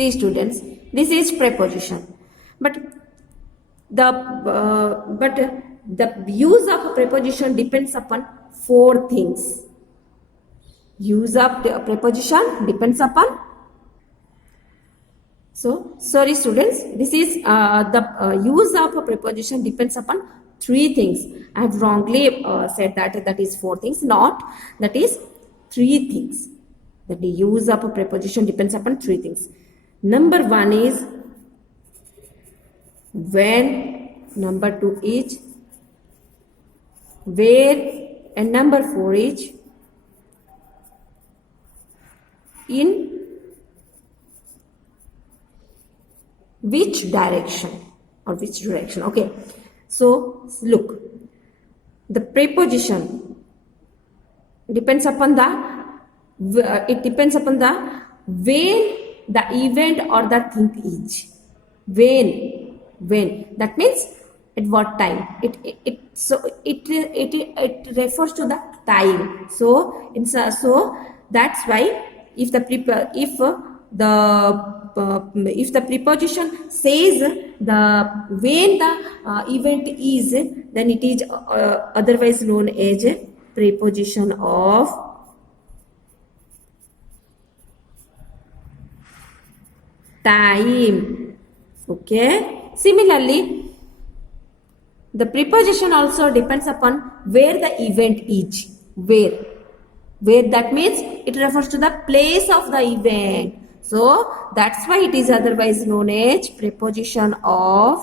See students, this is preposition, but the use of a preposition depends upon four things. Use of the preposition depends upon. So sorry students, this is the use of a preposition depends upon three things. I have wrongly said that is four things, not that is three things. That the use of a preposition depends upon three things. Number one is when, number two is where, and number four is in which direction or which direction. Okay, so look, the preposition depends upon the it depends upon the when the event or the thing is. When that means at what time, it refers to the time. So so that's why if the preposition says the when the event is, then it is otherwise known as preposition of time. Okay, similarly the preposition also depends upon where the event is. Where that means it refers to the place of the event. So that's why it is otherwise known as preposition of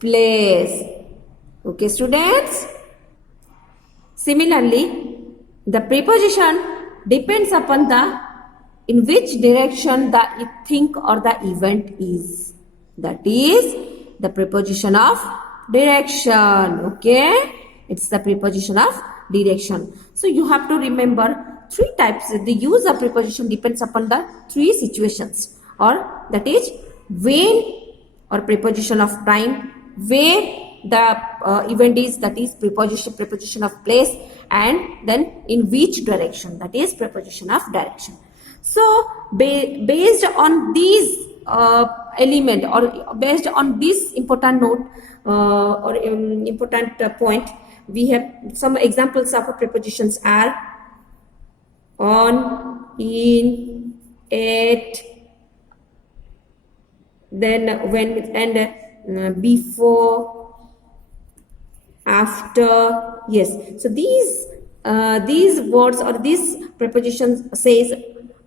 place. Okay students, similarly the preposition depends upon the in which direction the thing or the event is. That is the preposition of direction. Okay, it's the preposition of direction. So you have to remember three types. The use of preposition depends upon the three situations, or that is when or preposition of time, where the event is, that is preposition of place, and then in which direction, that is preposition of direction. So based on these element, or based on this important note or important point, we have some examples of prepositions are on, in, at, then when, and before, after. Yes, so these words or these prepositions says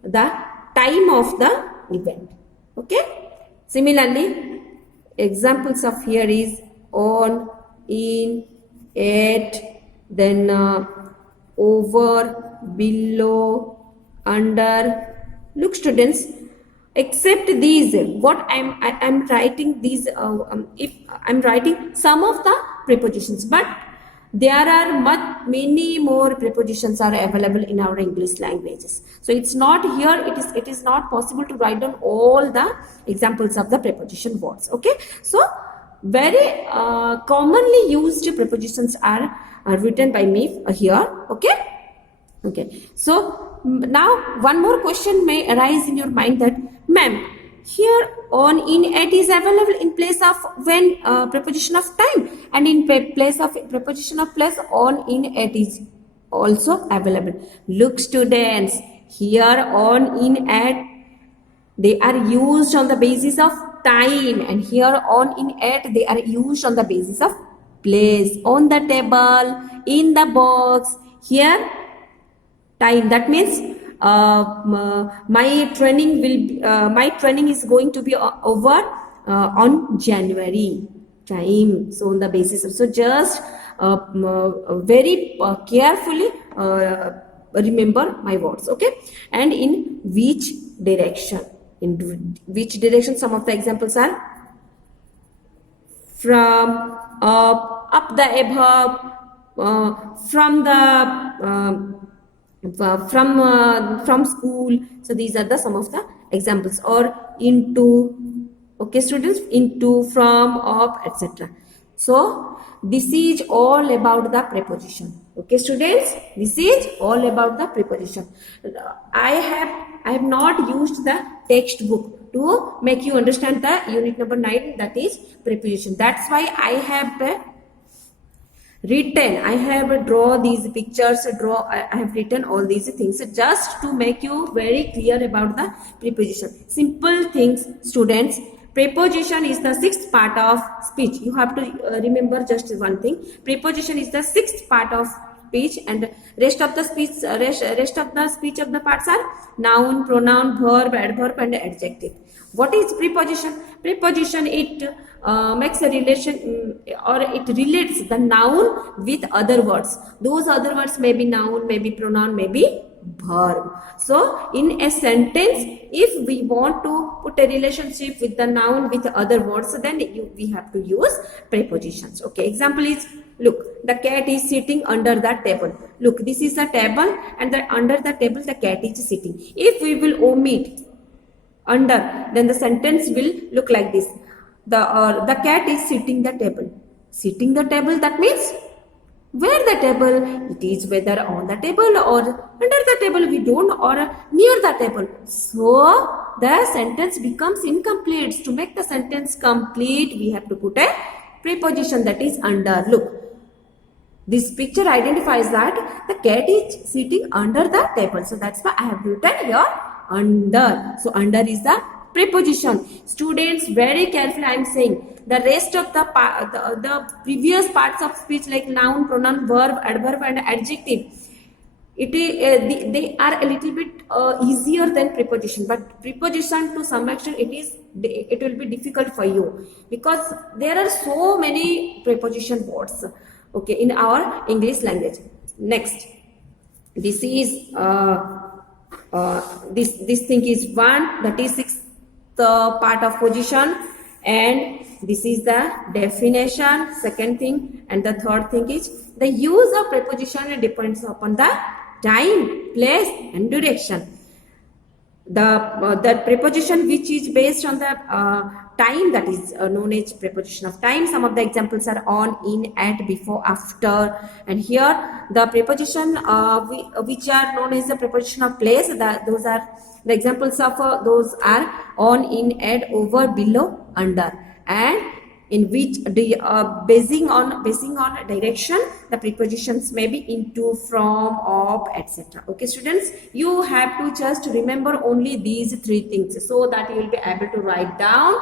the time of the event. Okay, similarly examples of here is on, in, at, then over, below, under. Look students, except these, what I'm writing these if I'm writing some of the prepositions, but there are many more prepositions are available in our English languages. So it's not here, it is not possible to write down all the examples of the preposition words. Okay, so very commonly used prepositions are written by me here. Okay, so now one more question may arise in your mind that, ma'am, here on, in, at is available in place of when preposition of time, and in place of preposition of place, on, in, at is also available. Look students, here on, in, at, they are used on the basis of time, and here on, in, at, they are used on the basis of place. On the table, in the box. Here time, that means my training is going to be over on January. Time, so on the basis of, so just very carefully remember my words. Okay, and in which direction, some of the examples are from, up the above, from the from school. So these are the some of the examples. Or into. Okay students, into, from, up, etc. So this is all about the preposition. Okay, students, this is all about the preposition. I have not used the textbook to make you understand the unit number 9, that is preposition. That's why I have written, I have draw these pictures, I have written all these things just to make you very clear about the preposition. Simple things, students. Preposition is the sixth part of speech. You have to remember just one thing. Preposition is the sixth part of speech, and rest of the speech of the parts are noun, pronoun, verb, adverb, and adjective. What is preposition? Preposition, it makes a relation or it relates the noun with other words. Those other words may be noun, may be pronoun, may be verb. So in a sentence, if we want to put a relationship with the noun with other words, then we have to use prepositions. Okay, example is, look, the cat is sitting under the table. Look, this is the table, and under the table the cat is sitting. If we will omit under, then the sentence will look like this. The cat is sitting the table. Sitting the table, that means where the table? It is whether on the table or under the table, we don't, or near the table. So the sentence becomes incomplete. To make the sentence complete, we have to put a preposition, that is under. Look, this picture identifies that the cat is sitting under the table. So that's why I have written here under. So under is the preposition. Students, very carefully I am saying, the rest of the previous parts of speech like noun, pronoun, verb, adverb, and adjective, they are a little bit easier than preposition, but preposition to some extent it will be difficult for you, because there are so many preposition words, okay, in our English language. Next, this is this thing is one, that is sixth part of position, and this is the definition, second thing, and the third thing is the use of preposition depends upon the time, place, and direction. The preposition which is based on the time, that is known as preposition of time. Some of the examples are on, in, at, before, after, and here the preposition which are known as the preposition of place, those are the examples of those are on, in, at, over, below, under, and in which basing on direction, the prepositions may be into, from, of, etc. Okay, students, you have to just remember only these three things, so that you will be able to write down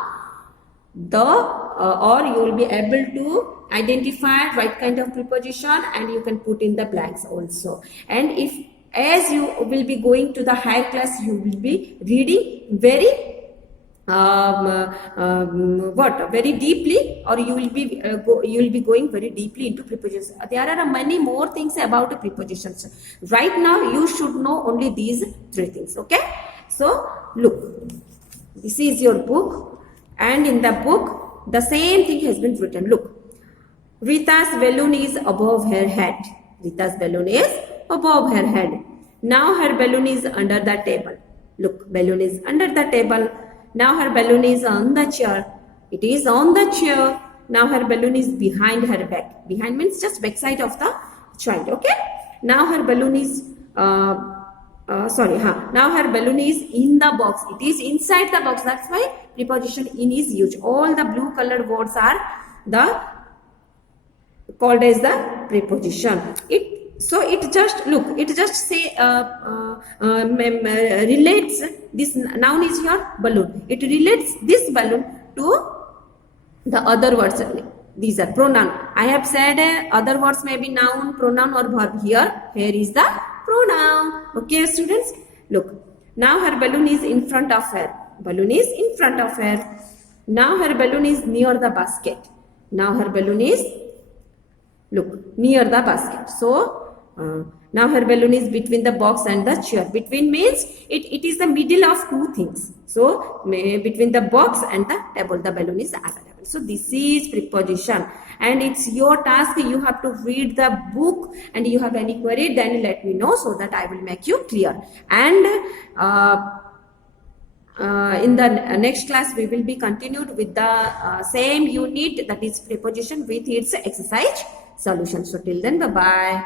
the or you will be able to identify what kind of preposition, and you can put in the blanks also. And if, as you will be going to the higher class, you will be reading very very deeply, or you will be going very deeply into prepositions. There are many more things about the prepositions. Right now you should know only these three things. Okay, so look, this is your book, and in the book the same thing has been written. Look, Rita's balloon is above her head. Rita's balloon is above her head. Now her balloon is under the table. Look, balloon is under the table. Now her balloon is on the chair. It is on the chair. Now her balloon is behind her back. Behind means just backside of the child. Okay. Now her balloon is now her balloon is in the box. It is inside the box. That's why preposition in is used. All the blue colored words are called as the preposition. So it just say relates, this noun is your balloon. It relates this balloon to the other words. These are pronoun. I have said other words may be noun, pronoun, or verb. Here is the pronoun. Okay, students. Look, now her balloon is in front of her. Balloon is in front of her. Now her balloon is near the basket. Now her balloon is, look, near the basket. So now her balloon is between the box and the chair. Between means it is the middle of two things. So between the box and the table, the balloon is available. So this is preposition, and it's your task. You have to read the book, and you have any query, then let me know, so that I will make you clear. And in the next class we will be continued with the same unit, that is preposition, with its exercise solution. So till then, bye bye.